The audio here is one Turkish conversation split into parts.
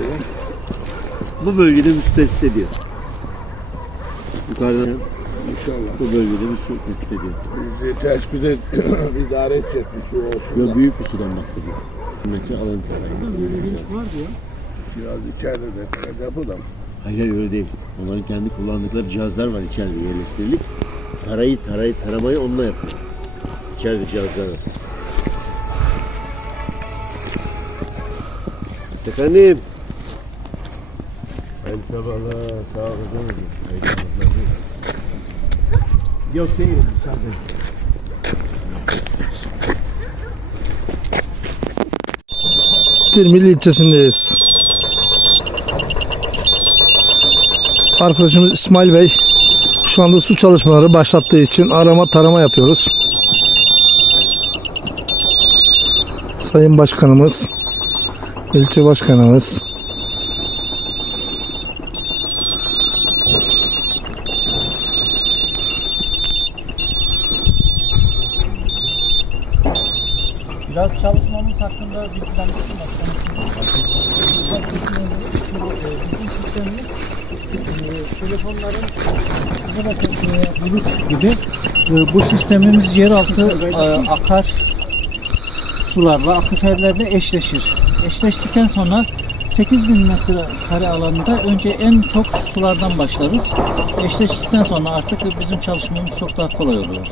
diyor. Bu bölgede su tespit ediyor. Yukarıdan İnşallah. bu bölgede bir su tespit ediyor. Bizi tespit et, idare edecek bir şey olsun. Yo, büyük bir sudan bahsediyor. metre alan tarafından. Var diyor. Biraz içeride de depoda mı? Hayır hayır öyle değil. Onların kendi kullandıkları cihazlar var içeride yerleştirilip. Tarayı tarayı taramayı onunla yapıyor. İçeride cihazlar var. Efendim. Sabahlar. Sağ olun. Yok değil. Dışarıda. Dirmili ilçesindeyiz. Arkadaşımız İsmail Bey şu anda su çalışmaları başlattığı için arama tarama yapıyoruz. Sayın Başkanımız, ilçe başkanımız, Biraz çalışmamız hakkında bilgilendirsin Bizim sistemimiz telefonların bulut gibi bu sistemimiz yeraltı e, akar sularla, akıferlerle eşleşir. Eşleştikten sonra 8000 metre kare alanda önce en çok sulardan başlarız. Eşleştikten sonra artık bizim çalışmamız çok daha kolay oluyor.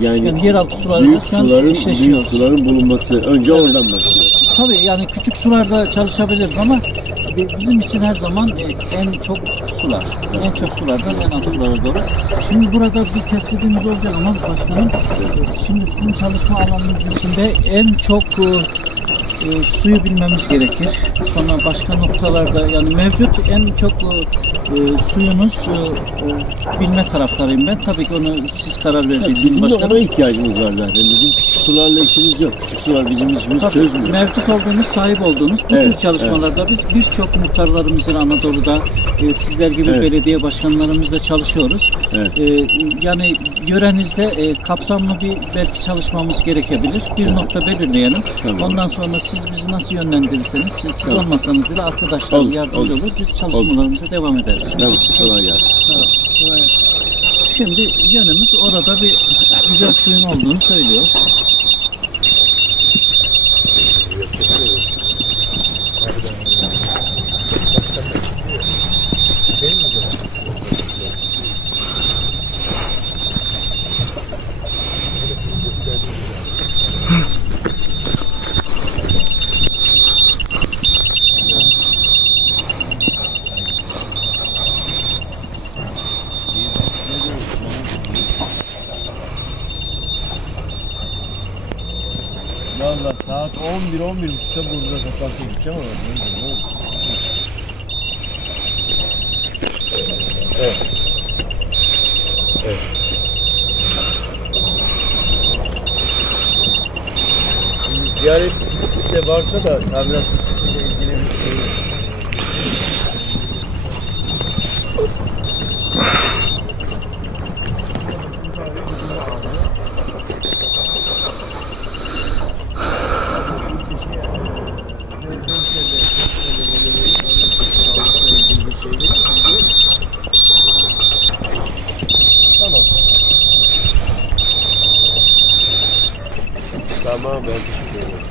Yani, Yani yeraltı sularıyla büyük suların, büyük suların bulunması önce oradan başlıyor. Tabii yani küçük sularda çalışabiliriz ama bizim için her zaman e, en çok sular. En çok sulardan en az sulara doğru. Şimdi burada bir tespitimiz olacak ama başkanım şimdi sizin çalışma alanınız içinde en çok e, suyu bilmemiz gerekir. Sonra başka noktalarda yani mevcut en çok e, e, suyunuz e, e, bilme taraftarıyım ben. Tabii ki onu siz karar vereceksiniz Bizim de başkanım. ona ihtiyacımız var zaten. Bizim sularla işimiz yok. Küçük sular bizim işimiz Tabii, çözmüyor. Mevcut olduğunuz, sahip olduğunuz bu Evet, tür çalışmalarda biz birçok muhtarlarımızın Anadolu'da e, sizler gibi Evet. belediye başkanlarımızla çalışıyoruz. Evet. E, yani yörenizde e, kapsamlı bir belki çalışmamız gerekebilir. Bir nokta belirleyelim. Tamam. Ondan sonra siz bizi nasıl yönlendirirseniz, siz Tamam. olmasanız bile arkadaşlar Olur, yardımcı olur. olur. Biz çalışmalarımıza devam ederiz. Tamam. Kolay gelsin. Ol. Şimdi yönümüz orada bir güzel suyun olduğunu söylüyor. Valla saat 11 11 buçukta burada toplantıya gideceğim ama ne oldu? Evet. Evet. Şimdi ziyaret de varsa da tamirat ile ilgili bir şey Tamam ben teşekkür ederim.